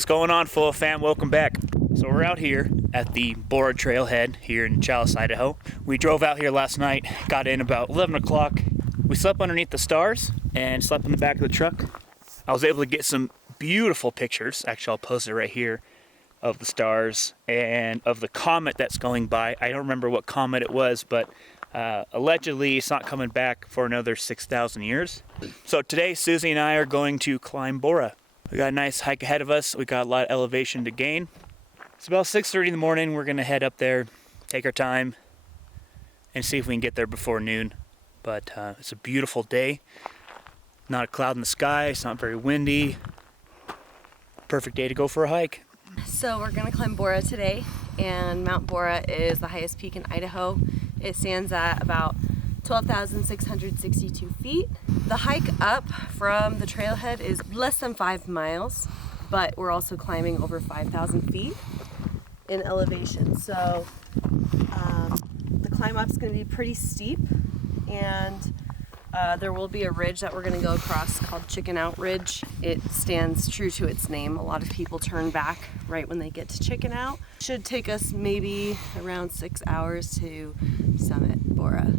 What's going on, Full Fam? Welcome back. So we're out here at the Borah Trailhead here in Challis, Idaho. We drove out here last night, got in about 11 o'clock. We slept underneath the stars and slept in the back of the truck. I was able to get some beautiful pictures, actually I'll post it right here, of the stars and of the comet that's going by. I don't remember what comet it was, but allegedly it's not coming back for another 6,000 years. So today Susie and I are going to climb Borah. We got a nice hike ahead of us. We got a lot of elevation to gain. It's about 6:30 in the morning. We're gonna head up there, take our time, and see if we can get there before noon. But it's a beautiful day. Not a cloud in the sky. It's not very windy. Perfect day to go for a hike. So we're gonna climb Borah today, and Mount Borah is the highest peak in Idaho. It stands at about 12,662 feet. The hike up from the trailhead is less than 5 miles, but we're also climbing over 5,000 feet in elevation. So the climb up is going to be pretty steep, and there will be a ridge that we're going to go across called Chicken Out Ridge. It stands true to its name. A lot of people turn back right when they get to Chicken Out. Should take us maybe around 6 hours to summit Borah.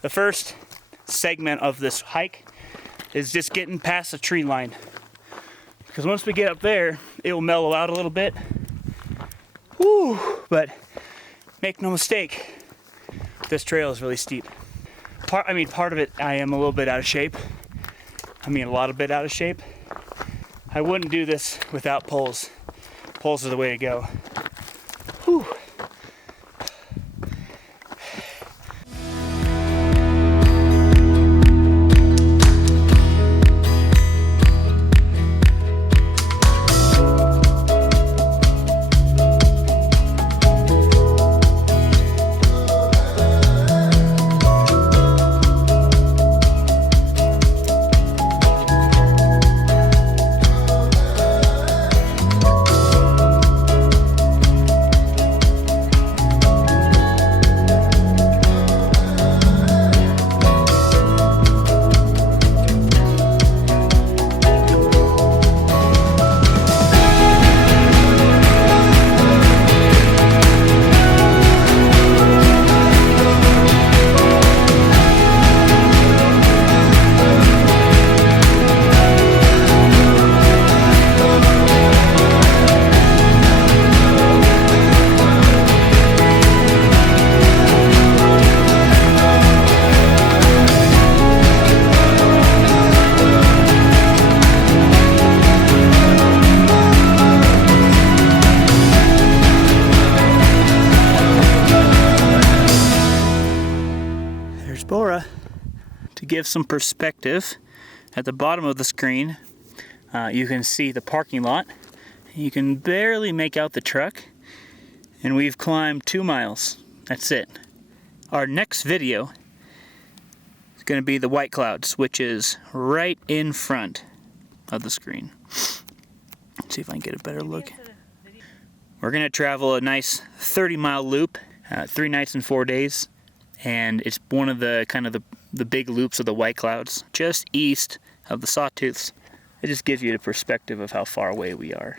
The first segment of this hike is just getting past the tree line, because once we get up there it will mellow out a little bit. Woo! But make no mistake, this trail is really steep. Part of it I am a little bit out of shape. A lot of bit out of shape. I wouldn't do this without poles. Poles are the way to go. Whew. Borah. To give some perspective, at the bottom of the screen you can see the parking lot. You can barely make out the truck, and we've climbed 2 miles. That's it. Our next video is going to be the white clouds, which is right in front of the screen. Let's see if I can get a better look. We're going to travel a nice 30-mile loop, 3 nights and 4 days. And it's one of the the big loops of the White Clouds, just east of the Sawtooths. It just gives you a perspective of how far away we are.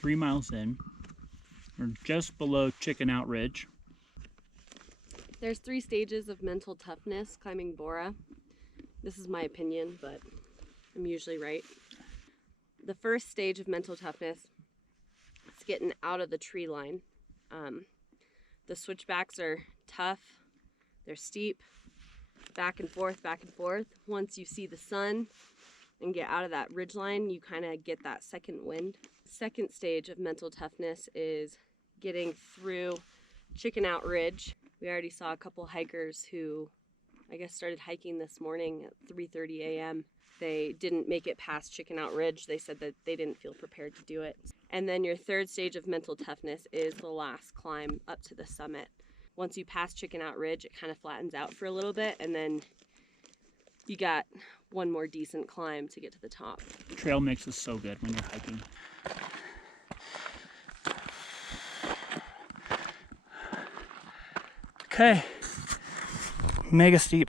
Three miles in, we're just below Chicken Out Ridge. There's 3 stages of mental toughness climbing Borah. This is my opinion, but I'm usually right. The first stage of mental toughness is getting out of the tree line. The switchbacks are tough, they're steep, back and forth, back and forth. Once you see the sun and get out of that ridge line, you kind of get that second wind. Second stage of mental toughness is getting through Chicken Out Ridge. We already saw a couple hikers who, I guess, started hiking this morning at 3:30 a.m. They didn't make it past Chicken Out Ridge. They said that they didn't feel prepared to do it. And then your third stage of mental toughness is the last climb up to the summit. Once you pass Chicken Out Ridge, it kind of flattens out for a little bit, and then you got one more decent climb to get to the top. Trail mix is so good when you're hiking. Okay, mega steep.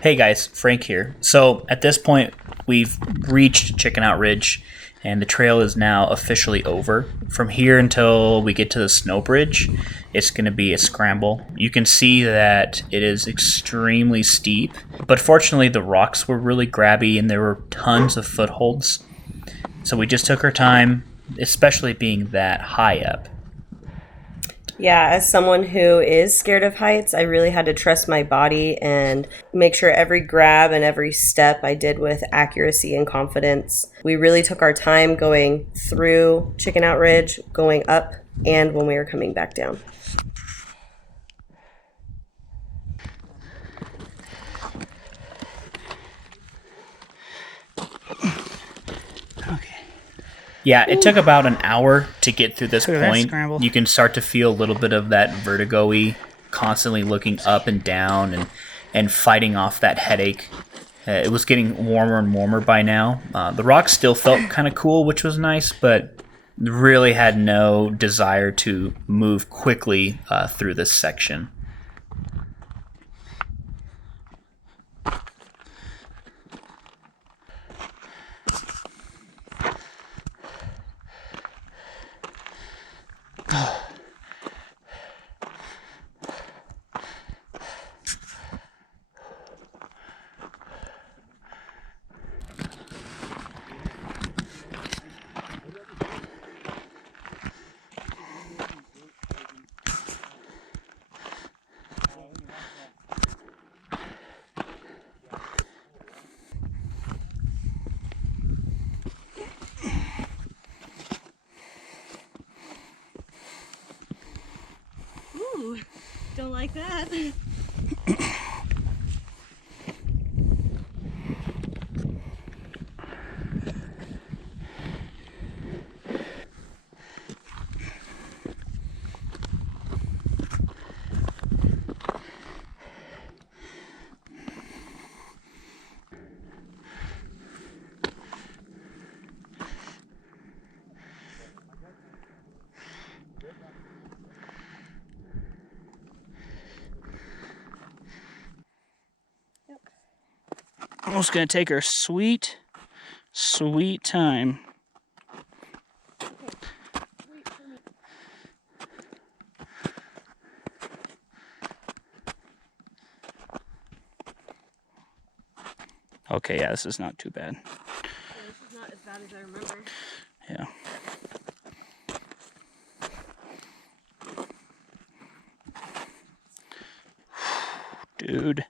Hey guys, Frank here. So at this point, we've reached Chicken Out Ridge, and the trail is now officially over. From here until we get to the snow bridge, it's going to be a scramble. You can see that it is extremely steep, but fortunately the rocks were really grabby and there were tons of footholds. So we just took our time, especially being that high up. Yeah, as someone who is scared of heights, I really had to trust my body and make sure every grab and every step I did with accuracy and confidence. We really took our time going through Chicken Out Ridge, going up, and when we were coming back down. Yeah, it took about an hour to get through this point. You can start to feel a little bit of that vertigo-y, constantly looking up and down and fighting off that headache. It was getting warmer and warmer by now. The rocks still felt kind of cool, which was nice, but really had no desire to move quickly through this section. Ooh, don't like that. Almost gonna take our sweet time. Okay, yeah, this is not too bad. Yeah, this is not as bad as I remember. Yeah. Dude.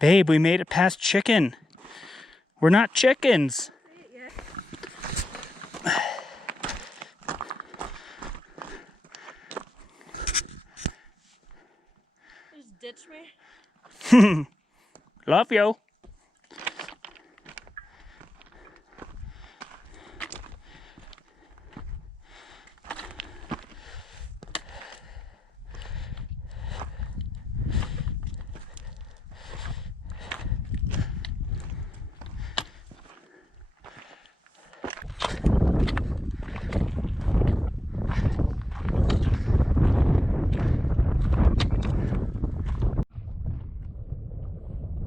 Babe, we made it past chicken. We're not chickens. Just ditch me. Love you.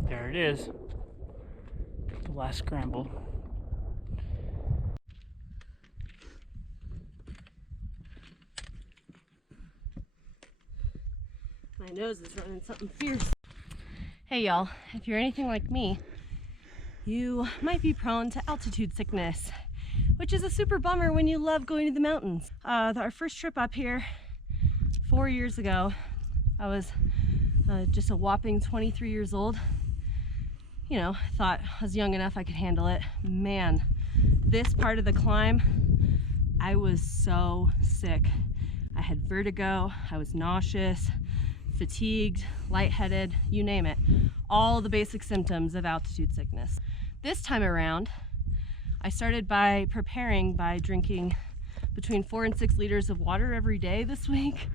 There it is. The last scramble. My nose is running something fierce. Hey y'all, if you're anything like me, you might be prone to altitude sickness, which is a super bummer when you love going to the mountains. Our first trip up here 4 years ago, I was just a whopping 23 years old. You know, thought I was young enough I could handle it. Man, this part of the climb, I was so sick. I had vertigo, I was nauseous, fatigued, lightheaded, you name it. All the basic symptoms of altitude sickness. This time around, I started by preparing by drinking between 4 and 6 liters of water every day this week.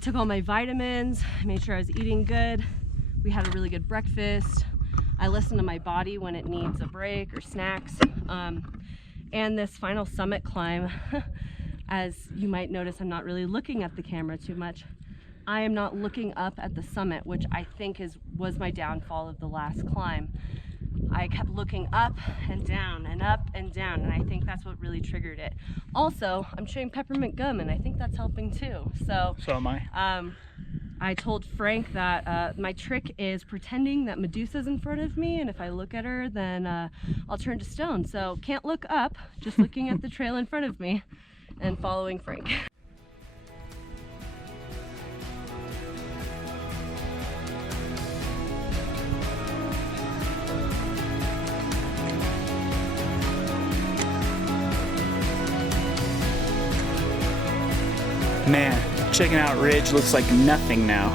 Took all my vitamins, made sure I was eating good. We had a really good breakfast. I listen to my body when it needs a break or snacks. And this final summit climb, as you might notice, I'm not really looking at the camera too much. I am not looking up at the summit, which I think was my downfall of the last climb. I kept looking up and down and up and down, and I think that's what really triggered it. Also, I'm chewing peppermint gum, and I think that's helping too. So am I. I told Frank that my trick is pretending that Medusa's in front of me, and if I look at her, then I'll turn to stone. So can't look up, just looking at the trail in front of me and following Frank. Man, checking out Ridge looks like nothing now.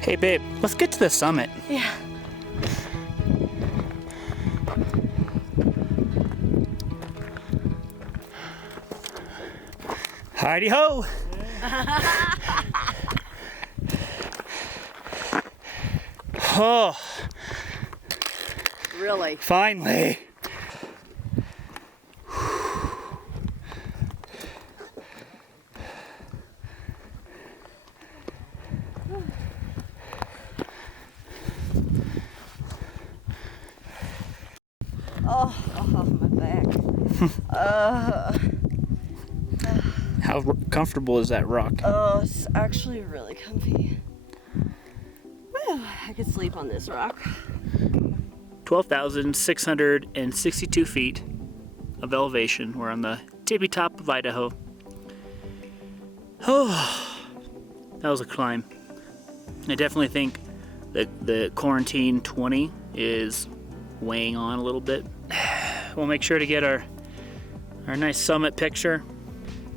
Hey babe, let's get to the summit. Yeah. Heidi ho! Oh, Really? finally. Oh, my back. How comfortable is that rock? Oh, it's actually really comfy. Whew, I could sleep on this rock. 12,662 feet of elevation. We're on the tippy top of Idaho. Oh, that was a climb. I definitely think that the quarantine 20 is weighing on a little bit. We'll make sure to get our nice summit picture.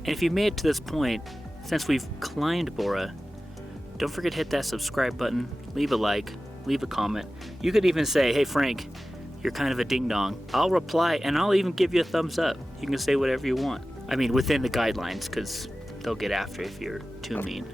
And if you made it to this point, since we've climbed Borah, don't forget to hit that subscribe button, leave a like, leave a comment. You could even say, hey Frank, you're kind of a ding-dong. I'll reply and I'll even give you a thumbs up. You can say whatever you want. I mean, within the guidelines, because they'll get after you if you're too mean.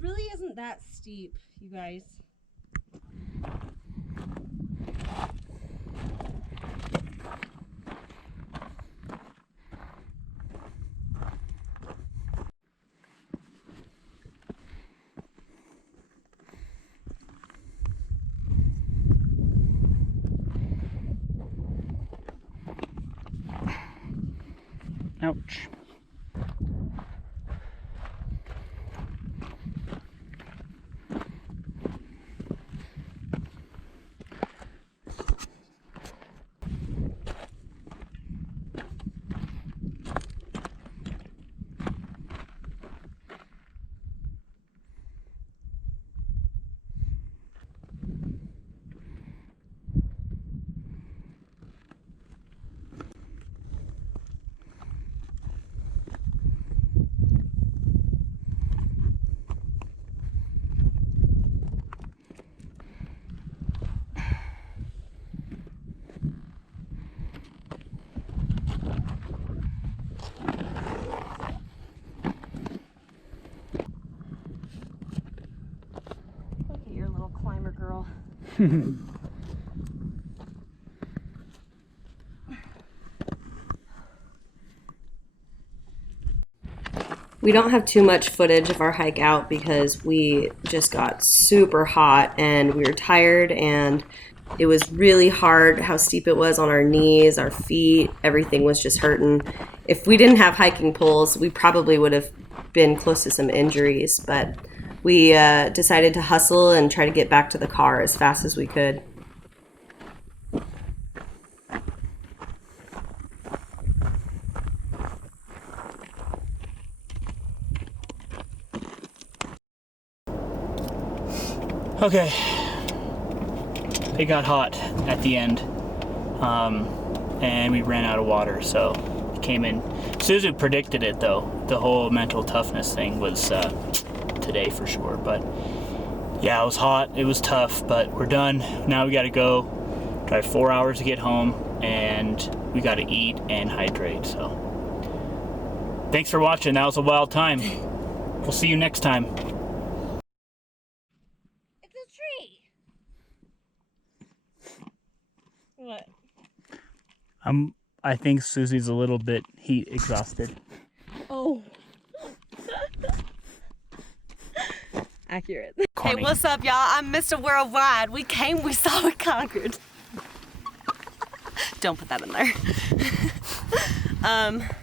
really isn't that steep, you guys. Ouch. Look at your little climber girl. We don't have too much footage of our hike out because we just got super hot and we were tired, and it was really hard how steep it was on our knees, our feet, everything was just hurting. If we didn't have hiking poles, we probably would have been close to some injuries, but we decided to hustle and try to get back to the car as fast as we could. Okay, it got hot at the end, and we ran out of water, so it came in. Susie predicted it though. The whole mental toughness thing was today for sure, but yeah, it was hot, it was tough, but we're done. Now we gotta go, drive 4 hours to get home, and we gotta eat and hydrate, so. Thanks for watching, that was a wild time. We'll see you next time. What? I think Susie's a little bit heat exhausted. Oh. Accurate. Corny. Hey, what's up, y'all? I'm Mr. Worldwide. We came, we saw, we conquered. Don't put that in there.